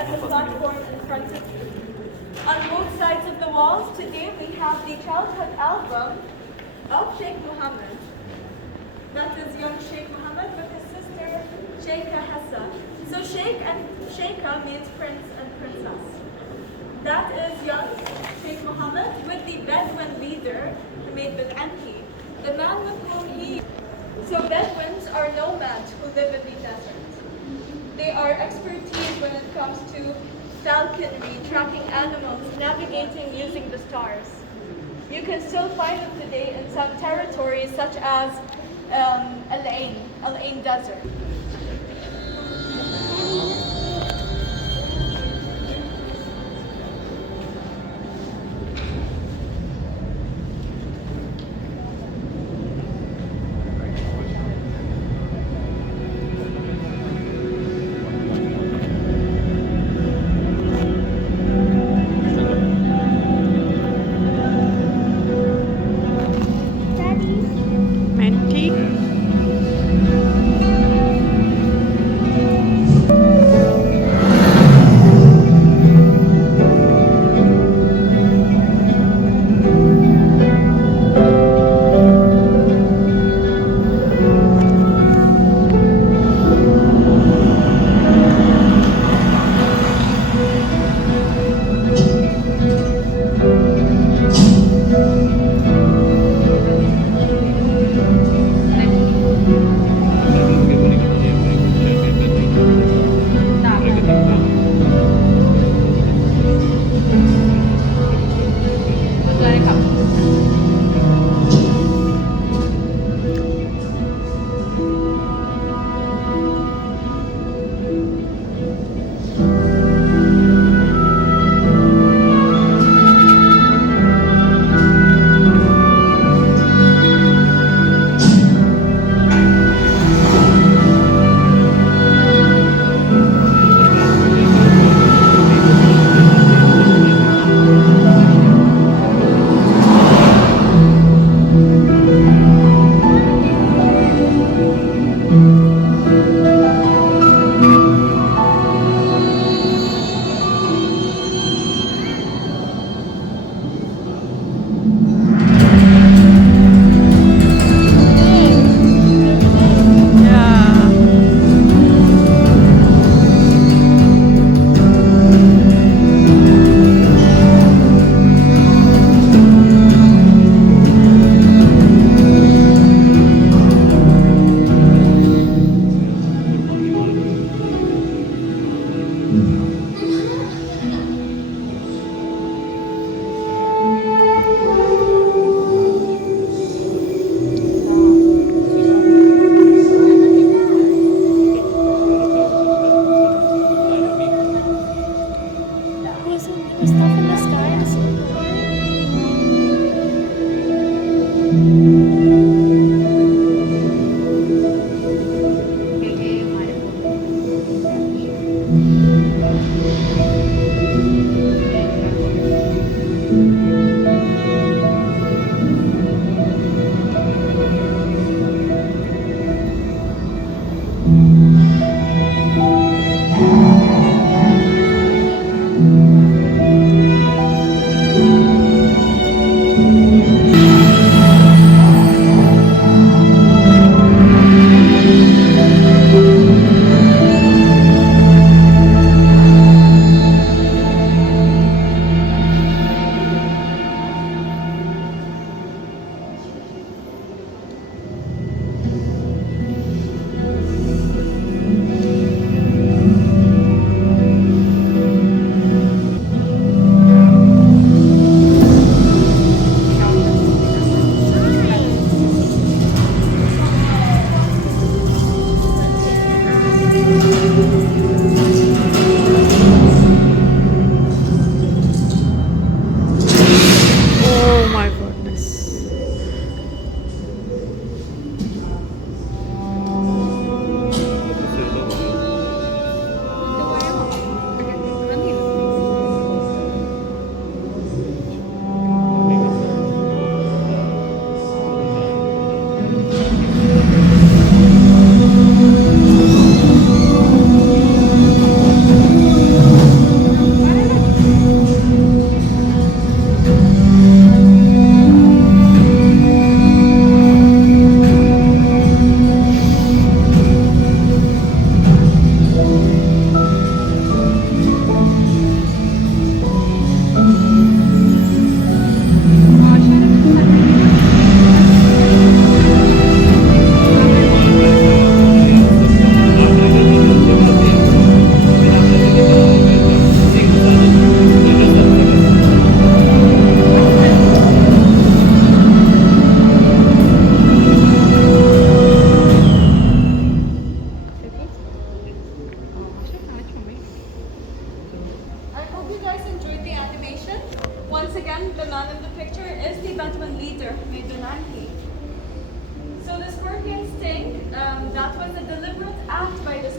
at the platform in front of you. On both sides of the walls, today we have the childhood album of Sheikh Mohammed. That is young Sheikh Mohammed with his sister Sheikha Hassan. So Sheikh and Sheikha means prince and princess. That is young Sheikh Mohammed with the Bedouin leader, made with Enki, the man with whom he... So Bedouins are nomads who live in the desert. They are expertise when it comes to falconry, tracking animals, navigating using the stars. You can still find them today in some territories such as Al-Ain Desert.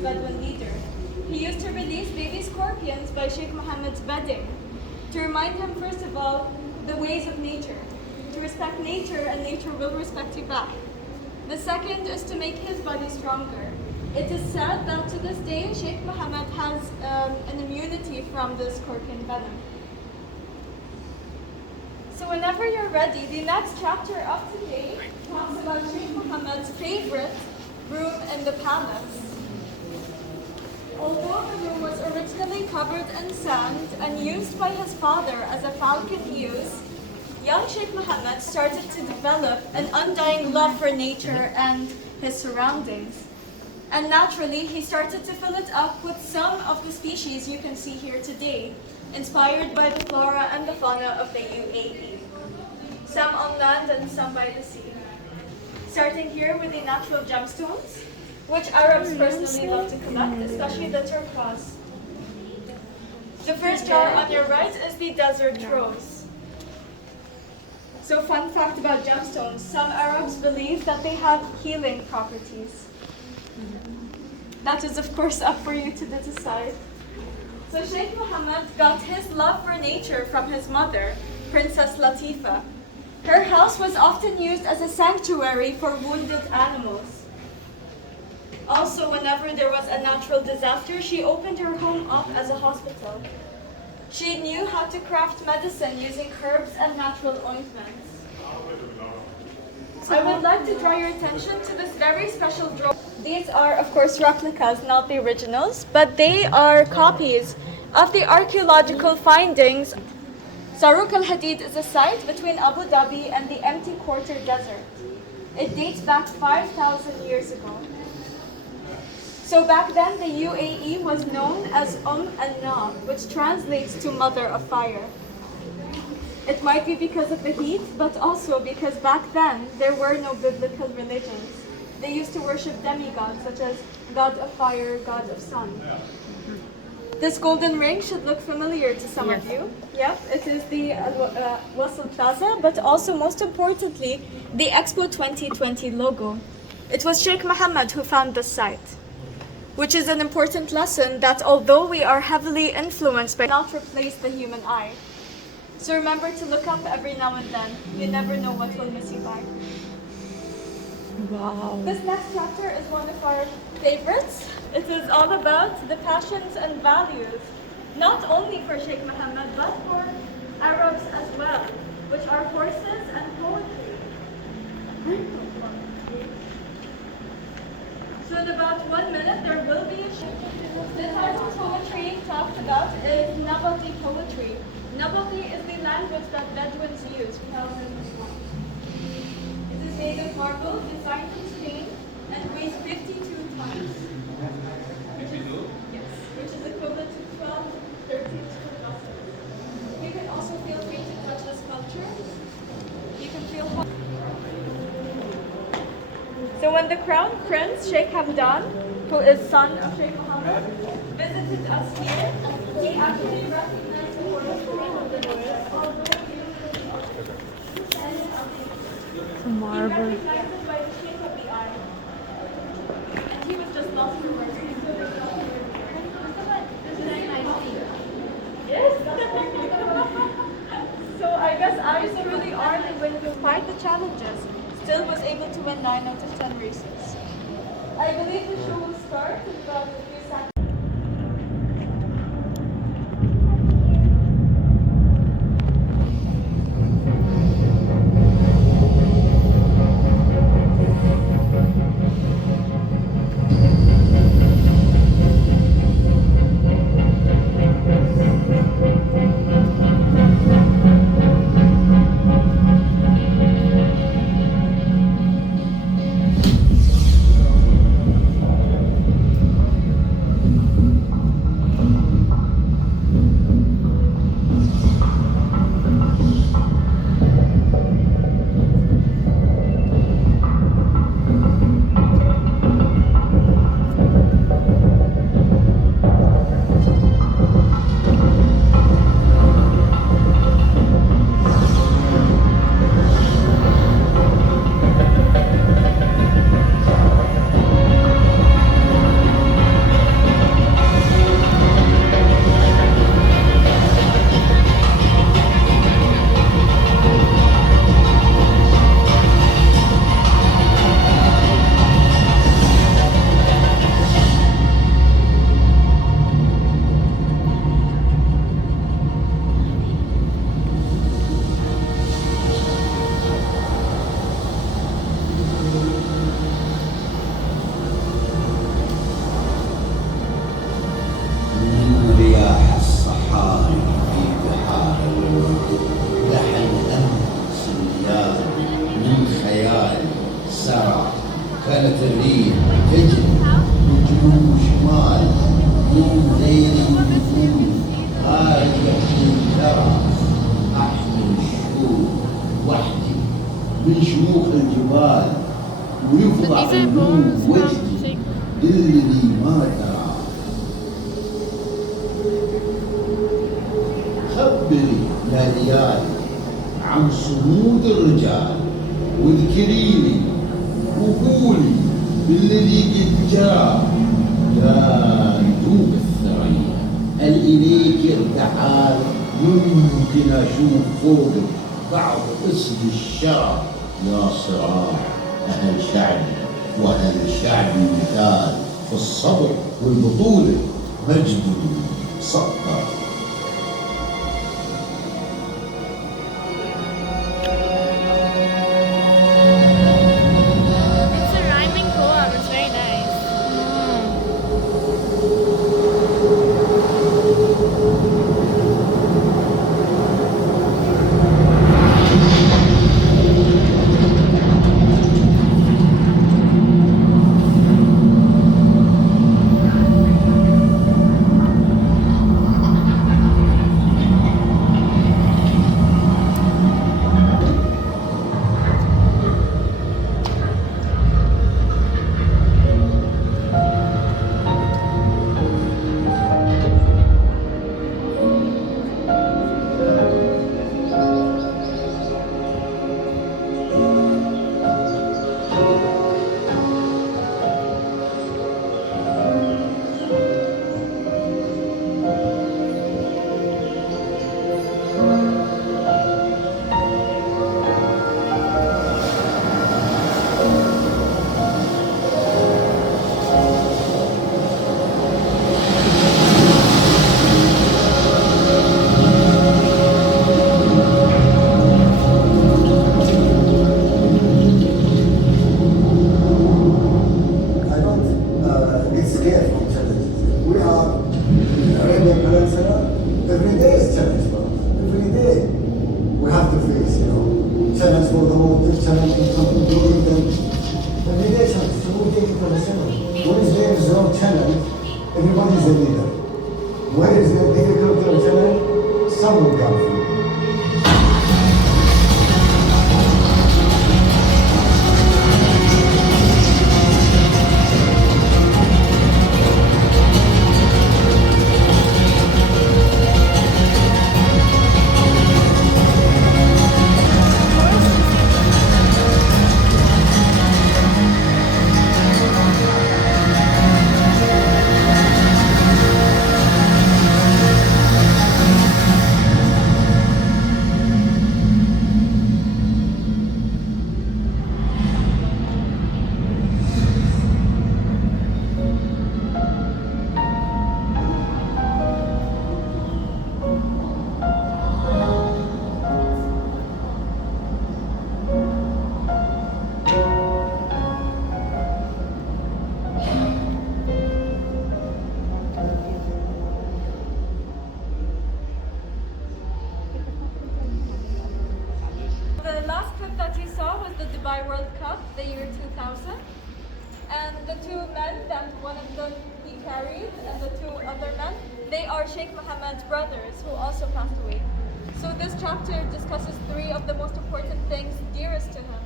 Bedouin leader. He used to release baby scorpions by Sheikh Mohammed's bedding to remind him, first of all, the ways of nature. To respect nature, and nature will respect you back. The second is to make his body stronger. It is said that to this day, Sheikh Mohammed has an immunity from the scorpion venom. So whenever you're ready, the next chapter of today talks about Sheikh Mohammed's favorite room in the palace. Although the room was originally covered in sand and used by his father as a falcon use, young Sheikh Mohammed started to develop an undying love for nature and his surroundings. And naturally, he started to fill it up with some of the species you can see here today, inspired by the flora and the fauna of the UAE. Some on land and some by the sea. Starting here with the natural gemstones, which Arabs personally love to collect, especially the turquoise. The first jar on your right is the desert rose. So fun fact about gemstones, some Arabs believe that they have healing properties. That is of course up for you to decide. So Sheikh Mohammed got his love for nature from his mother, Princess Latifa. Her house was often used as a sanctuary for wounded animals. Also, whenever there was a natural disaster, she opened her home up as a hospital. She knew how to craft medicine using herbs and natural ointments. I would like to draw your attention to this very special drawing. These are, of course, replicas, not the originals, but they are copies of the archaeological findings. Sarukal Hadid is a site between Abu Dhabi and the Empty Quarter Desert. It dates back 5,000 years ago. So back then, the UAE was known as al-Nar, which translates to Mother of Fire. It might be because of the heat, but also because back then, there were no biblical religions. They used to worship demigods, such as God of Fire, God of Sun. This golden ring should look familiar to some of you. Yep, it is the Wasl Plaza, but also, most importantly, the Expo 2020 logo. It was Sheikh Mohammed who found this site, which is an important lesson that although we are heavily influenced by, not replace the human eye. So remember to look up every now and then. You never know what will miss you by. Wow. This next chapter is one of our favorites. It is all about the passions and values, not only for Sheikh Mohammed, but for Arabs as well, which are horses and poetry. So in about 1 minute, there will be a shift. The type of poetry talked about is Nabati poetry. Nabati is the language that Bedouins use. It is made of marble, designed in Spain, and weighs 52 tons. Yes, which is equivalent to 12 to 13 school buses. You can also feel free to touch the sculpture. You can feel how. So when the crown prince, Sheikh Hamdan, who is son of Sheikh Mohammed, visited us here, he actually recognized the royal of the North. Marble. He recognized it by the shape of the eye. And he was just lost for words. Yes. So I guess eyes really are the win despite the challenges. Still was able to win 9 out of 10 races. I believe the show will start in about a few seconds. Is it poems from Sheikh? للذي ما ترى خبري يا ليالي عن صمود الرجال واذكريني وقولي بالذي قد جرى يا نجوم الثريا هل إليك ارتحال يمكن أشوف فوقك بعض اسم الشرى يا صراع أهل شعبي وأهل شعبي مثال في الصبر والبطولة مجد سطر. It's a rhyming poem. It's very nice. Everybody's a leader. Where is the difficult challenge? Some will come through. The last clip that you saw was the Dubai World Cup, the year 2000. And the two men that one of them he carried and the two other men, they are Sheikh Mohammed's brothers who also passed away. So this chapter discusses three of the most important things dearest to him.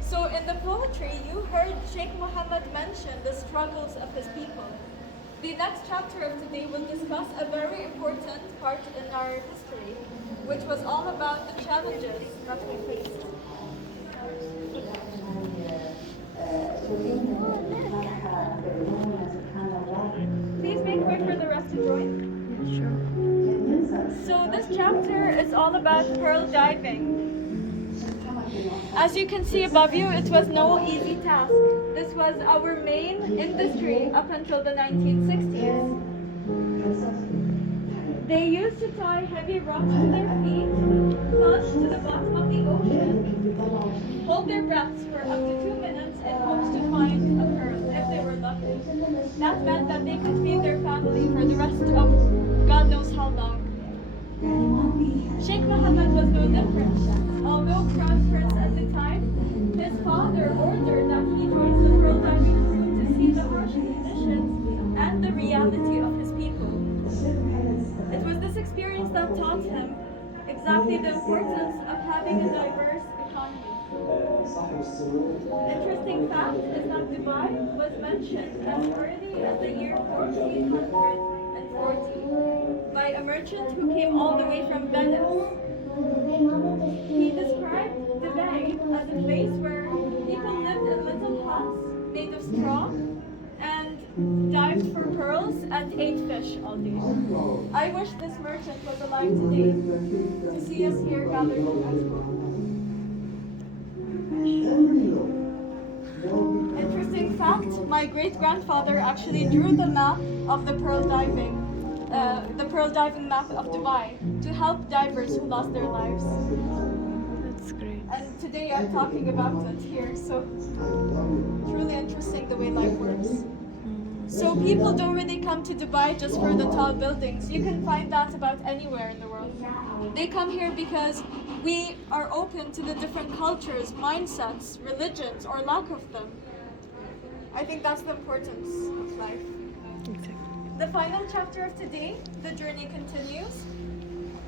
So in the poetry, you heard Sheikh Mohammed mention the struggles of his people. The next chapter of today will discuss a very important part in our history, which was all about the challenges that we faced. Please make way for the rest to join. Sure. So this chapter is all about pearl diving. As you can see above you, it was no easy task. This was our main industry up until the 1960s. They used to tie heavy rocks to their feet, plunge to the bottom of the ocean, hold their breaths for up to 2 minutes in hopes to find a pearl if they were lucky. That meant that they could feed their family for the rest of God knows how long. Sheikh Mohammed was no different. Although Crown Prince at the time, his father ordered that he joins the pearl diving crew to see the harsh conditions and the reality of his people. It was this experience that taught him exactly the importance of having a diverse economy. Interesting fact is that Dubai was mentioned as early as the year 1440 by a merchant who came all the way from Venice. He described Dubai as a place where people lived in little huts made of straw and dived for pearls and ate fish all day. I wish this merchant was alive today to see us here gathered in Expo. Interesting fact, my great-grandfather actually drew the map of the pearl diving map of Dubai to help divers who lost their lives. That's great. And today I'm talking about it here, so truly interesting the way life works. So people don't really come to Dubai just for the tall buildings. You can find that about anywhere in the world. They come here because we are open to the different cultures, mindsets, religions, or lack of them. I think that's the importance of life. Exactly. The final chapter of today, The Journey Continues,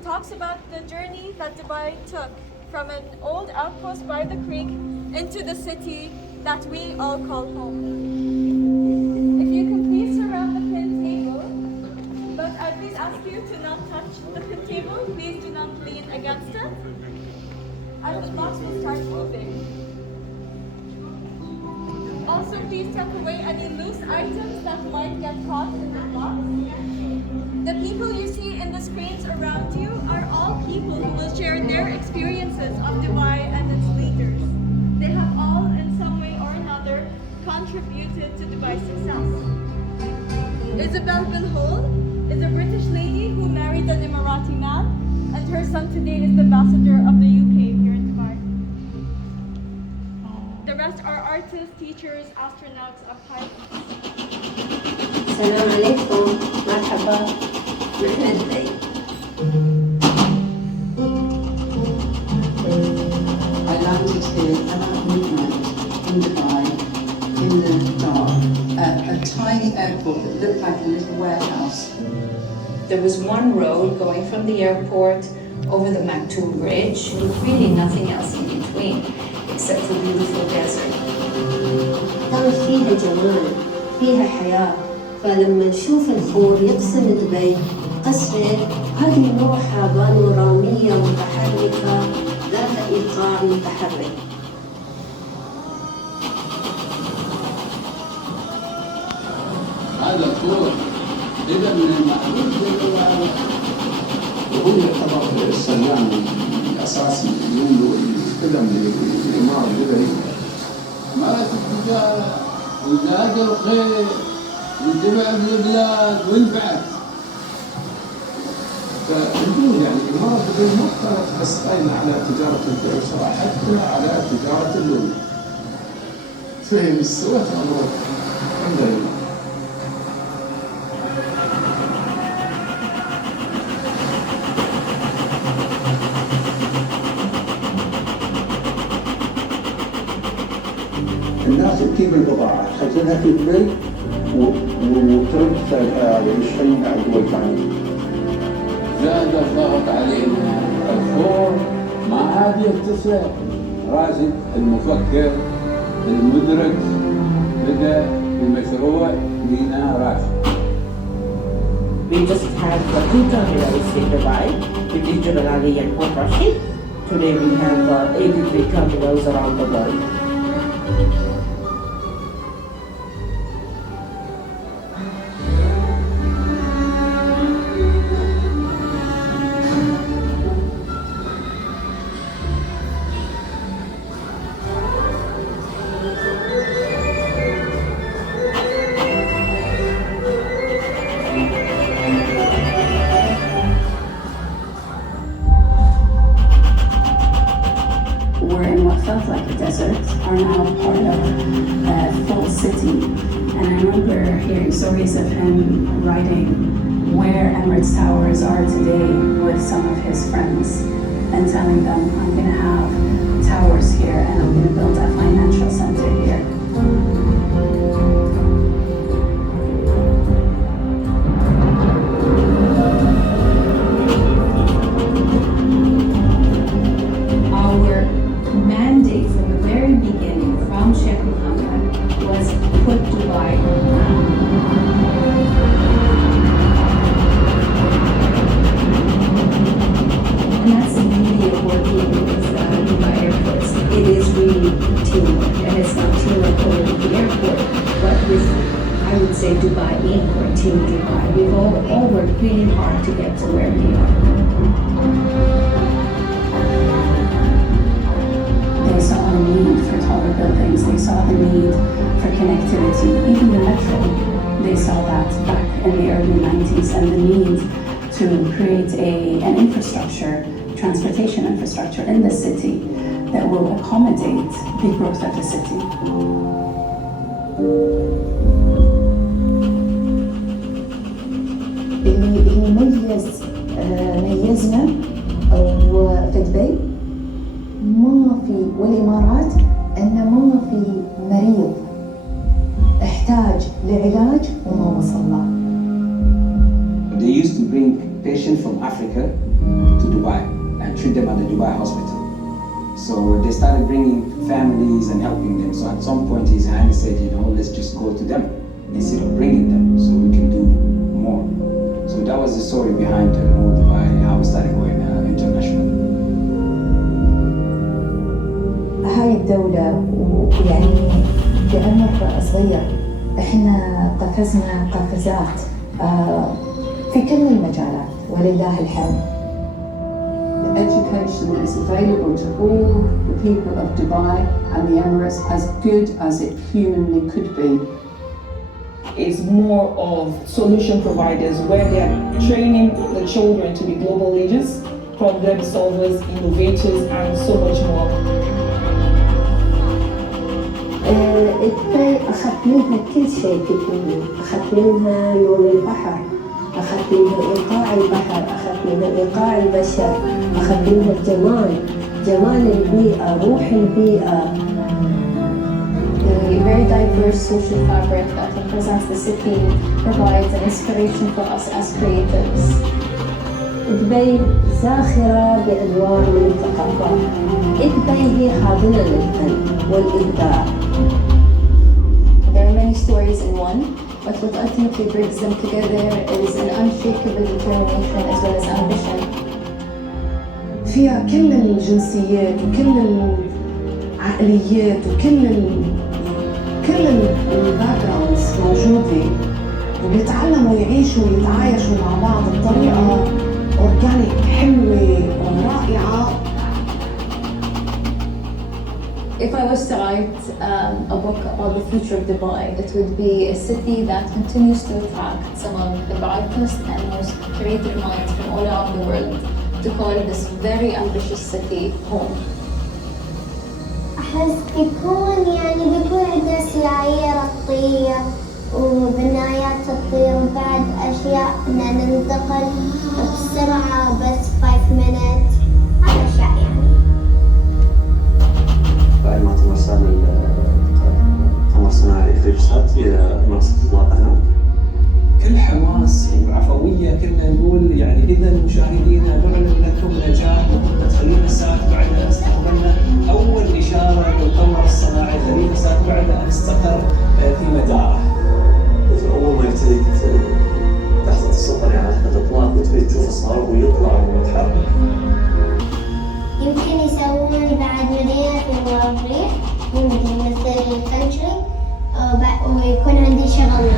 talks about the journey that Dubai took from an old outpost by the creek into the city that we all call home. If you can please surround the pin table, but I please ask you to not touch the pin table. Please do not lean against it, as the blocks will start moving. Also, please tuck away any loose items that might get caught in the blocks. The people you see in the screens around you are all people who will share their experiences of Dubai and its leaders. They have all, in some way or another, contributed to Dubai's success. Isabel bin Hol is a British lady who married an Emirati man, and her son today is the ambassador of the UK here in Dubai. The rest are artists, teachers, astronauts, and pilots. السلام عليكم مرحبا نحن دبي. I landed here about midnight in Dubai in the dark at a tiny airport that looked like a little warehouse. There was one road going from the airport over the Maktoum Bridge with really nothing else in between except for beautiful desert. كان فيها جمال، فيها حياة. فلما نشوف الخور يقسم دبي قسمة، هذه لوحة بانورامية متحركة ذات إيقاع متحرك. هذا الخور إذا من المعروف وهو يعتبر السلام الأساسي منذ القدم للإمارة دبي. مرة التجارة وزاد الخير وانتبع بالبلاد وانفعت. فنقول يعني الإمارة دبي ما كانت بس قايمة على تجارة الفلوس، حتى على تجارة اللؤلؤ. فهم سوت أمور الحمد لله. الناس تجيب البضاعة تخزنها في دبي وترد 20 دول ثانية. زاد الضغط علينا، الخور ما عاد يتصل. راشد المفكر المدرك بدأ بمشروع ميناء راشد. We just had the 2 terminals in Dubai, which is Jebel Ali and Port Rashid. Today we have 83 terminals around the world. Were in what felt like a desert are now part of a full city. And I remember hearing stories of him writing where Emirates Towers are today with some of his friends and telling them, I'm going to have towers here and I'm going to build a financial center here. Our mandate from the very beginning would say Dubai Inc. or Team Dubai. We've all worked really hard to get to where we are. They saw the need for taller buildings, they saw the need for connectivity, even the metro. They saw that back in the early 90s and the need to create an infrastructure, transportation infrastructure in the city that will accommodate the growth of the city. اللي ميزنا أو في دبي ما في والإمارات أن ما في مريض احتاج لعلاج وما وصل له. They used to bring patients from Africa to Dubai and treat them at the Dubai hospital. So they started bringing families and helping them. So at some point His Highness said, let's just go to them instead of bringing them so we can do more. So that was the story behind Dubai, how we started going international. هاي الدولة ويعني بعمر صغير احنا قفزنا قفزات في كل المجالات ولله الحمد. Education is available to all the people of Dubai and the Emirates as good as it humanly could be. Is more of solution providers where they are training the children to be global leaders, problem solvers, innovators, and so much more. دبي أخذت منها كل شيء في الدنيا، أخذت منها لون البحر، أخذت منها إيقاع البحر، أخذت منها إيقاع البشر، أخذت منها الجمال، جمال البيئة، روح البيئة. The very diverse social fabric that represents the city provides an inspiration for us as creatives. دبي زاخرة بأنواع من الثقافات. دبي هي حاضنة للفن والإبداع. There are many stories in one, but what ultimately brings them together is an unshakable determination as well as ambition. فيها كل الجنسيات وكل العقليات وكل الباك جراوندز موجودة وبيتعلموا يعيشوا ويتعايشوا مع بعض بطريقة أورجانيك حلوة ورائعة. If I was to write a book about the future of Dubai, it would be a city that continues to attract some of the brightest and most creative minds from all around the world to call this very ambitious city home. أحس بيكون عندنا سيارة تطير وبنايات تطير وبعد أشياء إن ننتقل بسرعة بس 5 minutes هذا أشياء بعد ما تمرسل القمر الصناعي في جسد إلى منصة الواقع هنا. كل حماس وعفوية كنا نقول إذا مشاهدينا نعلن لكم نجاح لمدة 3 ساعات بعد أن استقبلنا أول إشارة للقمر الصناعي 3 ساعات بعد أن استقر في مداره. أول ما يبتدي تحصل السفر على أحد الأطلاق وتبي تشوف الصاروخ ويطلع ويتحرك. يمكن يسوون بعد مدينة في المريخ مثل الكنتري ويكون عندي شغل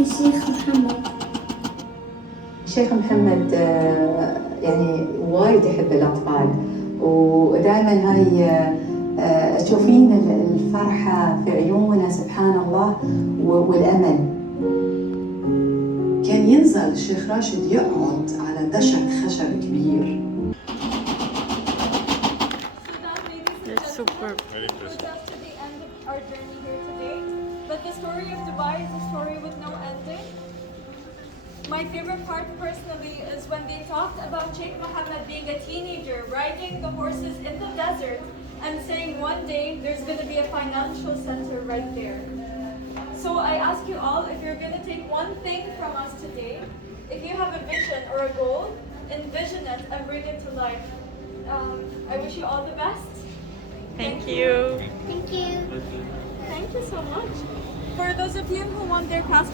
الشيخ محمد. الشيخ محمد يعني وايد يحب الأطفال ودائما هاي تشوفين الفرحة في عيونه سبحان الله والأمل. كان ينزل الشيخ راشد يقعد على دشك خشب كبير. Super. Very impressive. We're just to the end of our journey here today. But the story of Dubai is a story with no ending. My favorite part personally is when they talked about Sheikh Mohammed being a teenager, riding the horses in the desert and saying one day there's going to be a financial center right there. So I ask you all, if you're going to take one thing from us today, if you have a vision or a goal, envision it and bring it to life. I wish you all the best. Thank you. Thank you. Thank you so much. For those of you who want their passport,